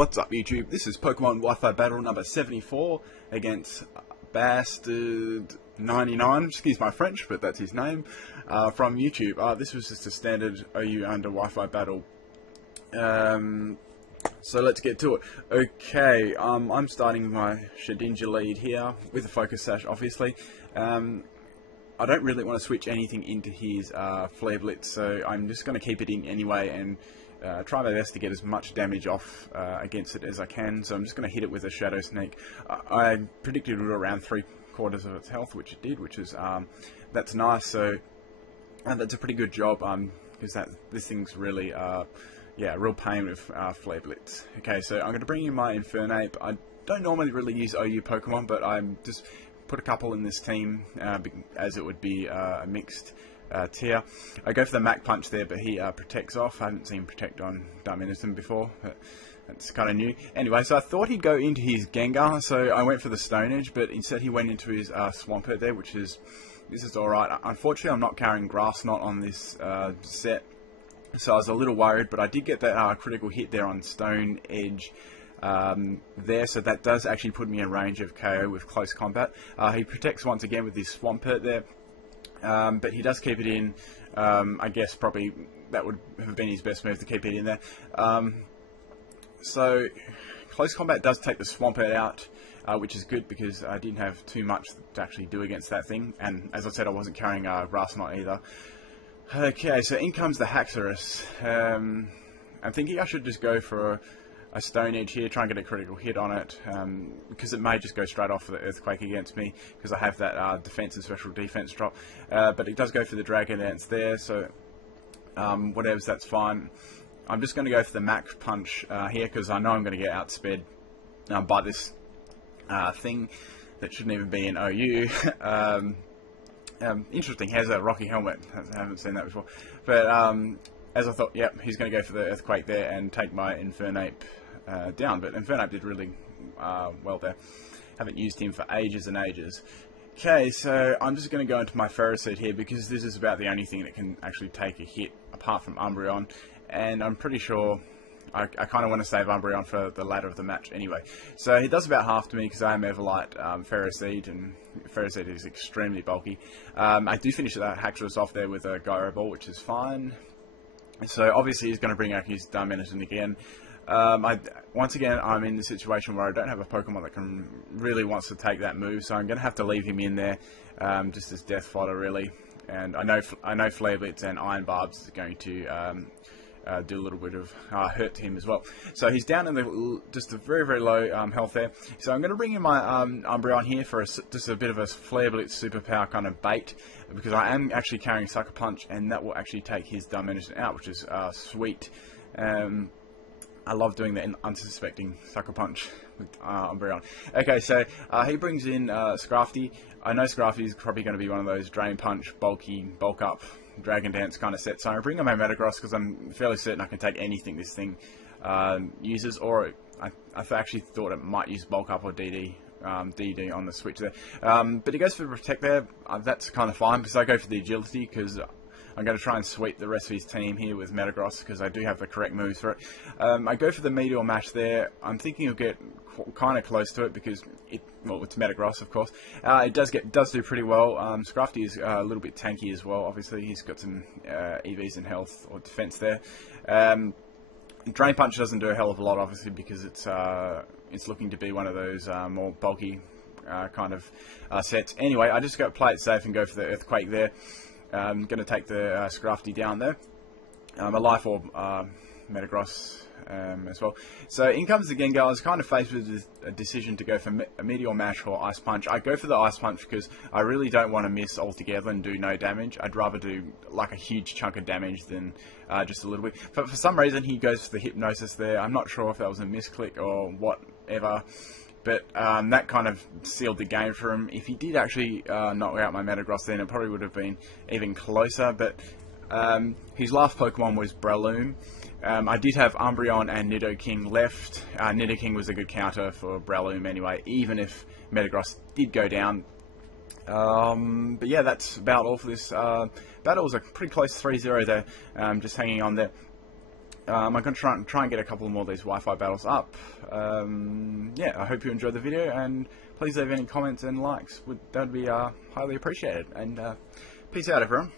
What's up YouTube? This is Pokemon Wi-Fi battle number 74 against Basssstard99, excuse my French, but that's his name, from YouTube. This was just a standard OU under Wi-Fi battle. So let's get to it. Okay, I'm starting my Shedinja lead here with a Focus Sash, obviously. I don't really want to switch anything into his Flare Blitz, so I'm just going to keep it in anyway and try my best to get as much damage off against it as I can. So I'm just going to hit it with a Shadow Sneak. I predicted it would around 3/4 of its health, which it did, which is that's nice. So that's a pretty good job because this thing's really yeah, real pain with Flare Blitz. Okay, so I'm going to bring in my Infernape. I don't normally really use OU Pokemon, but I'm just put a couple in this team as it would be a mixed tier. I go for the Mach Punch there, but he protects off. I haven't seen protect on Darmanitan before, but that's kind of new. Anyway, so I thought he'd go into his Gengar, so I went for the Stone Edge, but instead he went into his Swampert there, this is alright. Unfortunately, I'm not carrying Grass Knot on this set, so I was a little worried, but I did get that critical hit there on Stone Edge there, so that does actually put me in range of KO with close combat. He protects once again with his Swampert there, but he does keep it in. I guess probably that would have been his best move to keep it in there. So close combat does take the Swampert out, which is good because I didn't have too much to actually do against that thing, and as I said, I wasn't carrying Grass Knot either. Okay, so in comes the Haxorus. I'm thinking I should just go for a Stone Edge here, try and get a critical hit on it, because it may just go straight off for the Earthquake against me, because I have that defense and special defense drop. But it does go for the Dragon Dance there, so whatever, that's fine. I'm just going to go for the Mach Punch here, because I know I'm going to get outsped by this thing that shouldn't even be in OU. Interesting, he has a Rocky Helmet. I haven't seen that before. But as I thought, yep, he's going to go for the Earthquake there and take my Infernape down. But Infernape did really well there. Haven't used him for ages and ages. Okay, so I'm just going to go into my Ferroseed here because this is about the only thing that can actually take a hit apart from Umbreon. And I'm pretty sure I kind of want to save Umbreon for the latter of the match anyway. So he does about half to me because I am Everlight Ferroseed, and Ferroseed is extremely bulky. I do finish that Haxorus off there with a Gyro Ball, which is fine. So obviously he's going to bring out his Darmanitan again. Once again, I'm in the situation where I don't have a Pokemon that really wants to take that move, so I'm going to have to leave him in there just as death fodder, really. And I know Flare Blitz and Iron Barbs is going to do a little bit of hurt to him as well. So he's down in just a very, very low health there. So I'm going to bring in my Umbreon here for just a bit of a Flare Blitz superpower kind of bait, because I am actually carrying Sucker Punch, and that will actually take his Darmanitan out, which is sweet. I love doing the unsuspecting Sucker Punch with Umbreon. Okay, so he brings in Scrafty. I know Scrafty is probably going to be one of those Drain Punch, bulky, bulk up, Dragon Dance kind of set. So I bring in my Metagross because I'm fairly certain I can take anything this thing uses, or I actually thought it might use bulk up or DD on the switch there. But he goes for Protect there. That's kind of fine because I go for the Agility because I'm going to try and sweep the rest of his team here with Metagross because I do have the correct moves for it. I go for the Meteor Mash there. I'm thinking he'll get kind of close to it because well, it's Metagross, of course. It does do pretty well. Scrafty is a little bit tanky as well. Obviously, he's got some EVs and health or defense there. Drain Punch doesn't do a hell of a lot, obviously, because it's looking to be one of those more bulky kind of sets. Anyway, I just got to play it safe and go for the Earthquake there. I'm going to take the Scrafty down there. A Life Orb Metagross as well. So in comes the Gengar. I was kind of faced with a decision to go for a Meteor Mash or Ice Punch. I go for the Ice Punch because I really don't want to miss altogether and do no damage. I'd rather do like a huge chunk of damage than just a little bit. But for some reason he goes for the Hypnosis there. I'm not sure if that was a misclick or whatever. But that kind of sealed the game for him. If he did actually knock out my Metagross, then it probably would have been even closer. But his last Pokemon was Breloom. I did have Umbreon and Nidoking left. Nidoking was a good counter for Breloom anyway, even if Metagross did go down. But yeah, that's about all for this battle. It was a pretty close 3-0 there, just hanging on there. I'm going to try and get a couple more of these Wi-Fi battles up. Yeah, I hope you enjoyed the video, and please leave any comments and likes. That would be highly appreciated. And peace out, everyone.